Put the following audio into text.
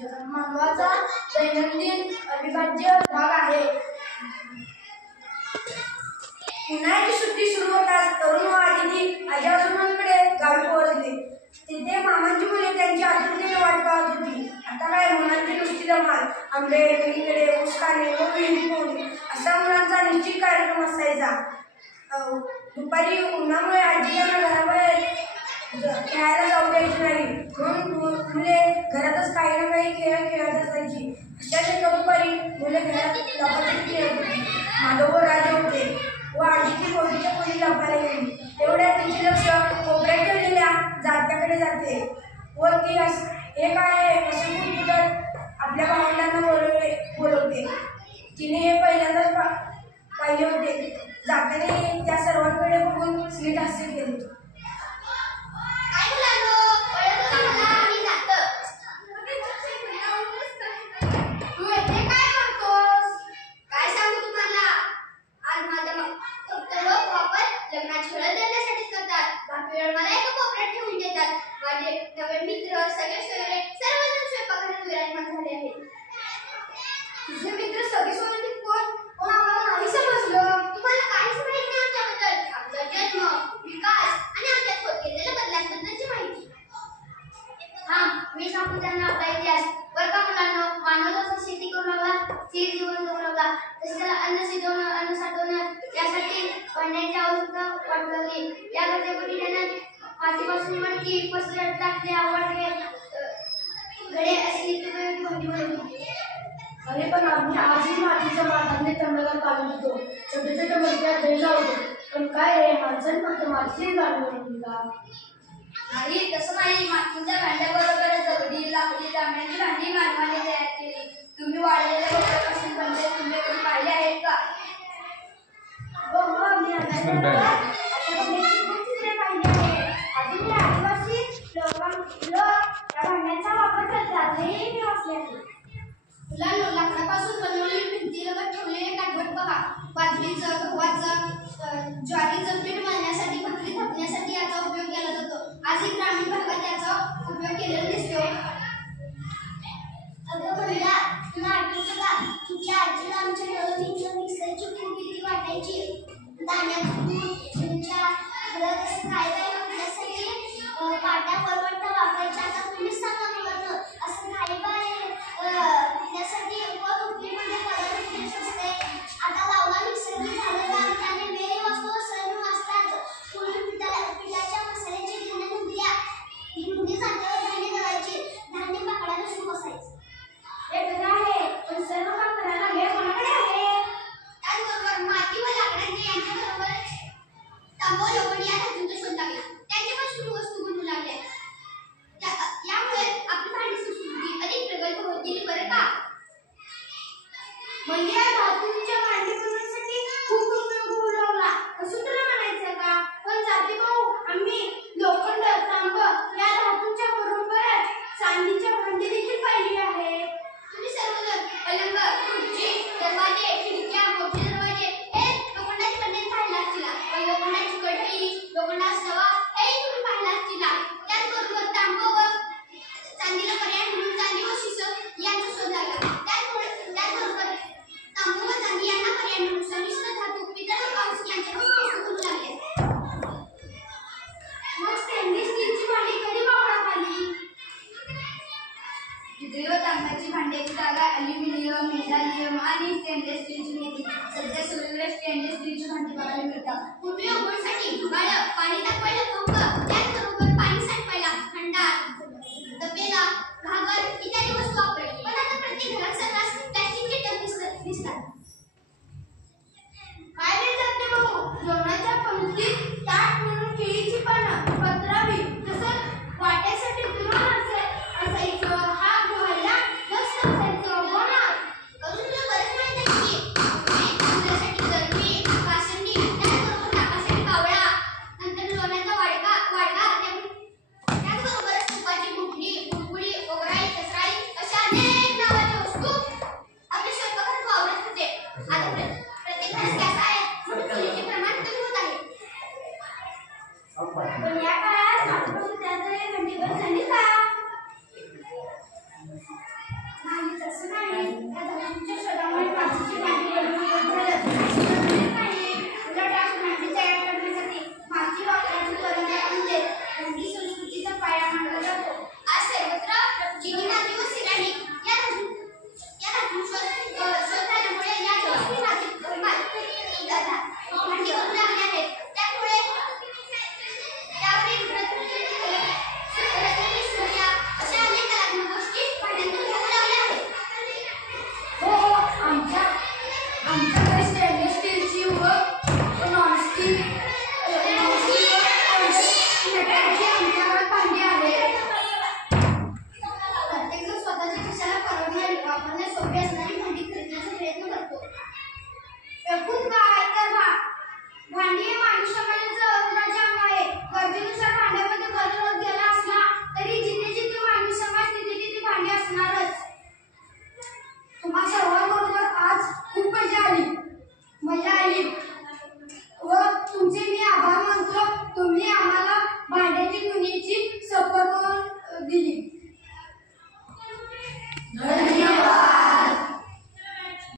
मानवाचा दैनंदिन अविभाज्य भाग आहे. उन्हाळ्याची सुट्टी सुरू होताच तरुण व आदिती आजी-आजोबांकडे गावी पोहोचले. तिथे मामांची मुले त्यांची आतुरतेने वाट पाहत होती. आता काय मुलांची नुसती धमाल, आंबे, पिंगळे, ऊस खाणे व विहिरी पोहणे असा मुलांचा निश्चित कार्यक्रम असायचा. दुपारी उन्हामुळे आजी त्यांना घराबाहेर खेळायला जाऊ द्यायची नाही, म्हणून मुले घरातच काही ना काही खेळ खेळत असायची. अशाच एका दुपारी मुले घरात लपाछपी खेळत होती. माधव व राजा होते व आजीची खोलीच्या खोली लपायला गेली. तेवढ्यात तिचे लक्ष कोपऱ्यात ठेवलेल्या जात्याकडे जाते व ती हे काय असे कुटकुटत आपल्या भावंडांना बोलवते. तिने हे पहिल्यांदाच पाहिले होते. जात्याने त्या सर्वांकडे बघून स्मित हास्य केले. तुझे मित्र सगळे सोबत कोण कोण आम्हाला नाही समजलं. तुम्हाला काहीच माहिती नाही आमच्याबद्दल, आमचा जन्म, विकास आणि आमच्यात होत गेलेल्या बदलांबद्दलची माहिती. हा, मी सांगतो त्यांना आपला इतिहास. बरं का मुलांना, मानव जसा शेती करून लागला, स्थिर जीवन जगू लागला, तसे त्याला अन्न शिजवणं, अन्न साठवणं यासाठी भांड्याची आवश्यकता वाटू लागली. या गतीपोटी त्यानं मातीपासून मटकी, पसऱ्या, टाकल्या, वाडगे, घडे अशी नित्योपयोगी भांडी बनवली. अरे पण आम्ही आजही मातीच्या माठाने तंडगार काढून देतो, छोटे छोटे मडक्यात दही लावतो. पण काय रे, माणसाने फक्त मातीची गाडी बनवली का? नाही, तसं नाही. मातीच्या भांड्याबरोबरच दगडी, लाकडी, तांब्याची भांडी मानवाने तयार केली. तुम्ही वाळलेल्या गवतापासून बनलेले तुंबे कधी पाहिले आहेत का? हो, मी अशा भांड्याची खूप चित्रे पाहिली आहेत. अजूनही आदिवासी लोक त्या भांड्यांचा वापर करतात, हेही मी वाचले आहे. मुलांनो, लाकडापासून बनवलेली भिंतीलगत ठेवलेले काठवट पहा. बाजरीचं, गव्हाचं, ज्वारीचं पीठ मळण्यासाठी, भाकरी थापण्यासाठी याचा उपयोग केला जातो. आजही ग्रामीण भागात याचा उपयोग केलेला दिसतो. अगं म्हणला, तुला आठवतं का? तुझ्या आजीला आमच्या नवनीच्या मिक्सरची खूप भीती वाटायची. दाण्याचं दूध तुमच्या घरात असं काय काय होण्यासाठी पाट्या परवडता वापरायच्या. आता तुम्हीच सांगा मुलांना, असं काही काय त्यासाठी कोण उकळीमध्ये परत असते. आता लावला मिक्सर झालं का त्याने वेळ वाचतो, सण वाचतात. पूर्वी पिठाच्या मसाल्याची गिरण्या नव्हत्या. ही मुंगी जात्यावर धान्य दळायची, धान्य पाकळ्यानं सुरू असायचं. हे खरं आहे, पण सर्व काम करायला वेळ कोणाकडे आहे? त्याचबरोबर माती व लाकडांनी यांच्याबरोबर तांबा लोखंड या धातूंचा शोध लागला. त्यांच्यापासून वस्तू बनवू लागल्या. यामुळे आपली भांडी संस्कृती अधिक प्रगल्भ होत गेली. बरं का? म्हणजे या धातूंच्या भांडी बनवण्यासाठी खूप उपयोग होऊ लागला असं तुला म्हणायचं का? पण जाते भाऊ, आम्ही लोखंड, तांब या धातूंच्या बरोबरच चांदीच्या भांडी देखील पाहिली आहे. तुम्ही सर्वजण पलंग, खुर्ची, दरवाजे, खिडक्या, मोठे दरवाजे हे लोखंडाचे बनलेले पाहिला असतील. पण लोखंडाची कढई, लोखंडाचा तवा हेही तुम्ही पाहिला असतील. त्याचबरोबर तांब व चांदीला पर्याय म्हणून चांदी व शिसं यांचा शोध लागला. त्याचबरोबर तांब व चांदी यांना पर्याय म्हणून संमिश्र धातू, पितळ व कांस्य यांच्यापासून वस्तू बनवू लागल्या. मग स्टेनलेस स्टीलची भांडी कधी वापरात आली? पितळी व तांब्याची भांड्याची जागा ॲल्युमिनियम, इटालियम आणि स्टेनलेस स्टीलची घेतली. सध्या सगळीकडे स्टेनलेस स्टीलची भांडी बघायला मिळतात. पूर्वी अंघोळीसाठी घुगाळं, पाणी तापवायला पंप, त्याचबरोबर पाणी साठवायला हंडा, तपेला, घागर इत्यादी वस्तू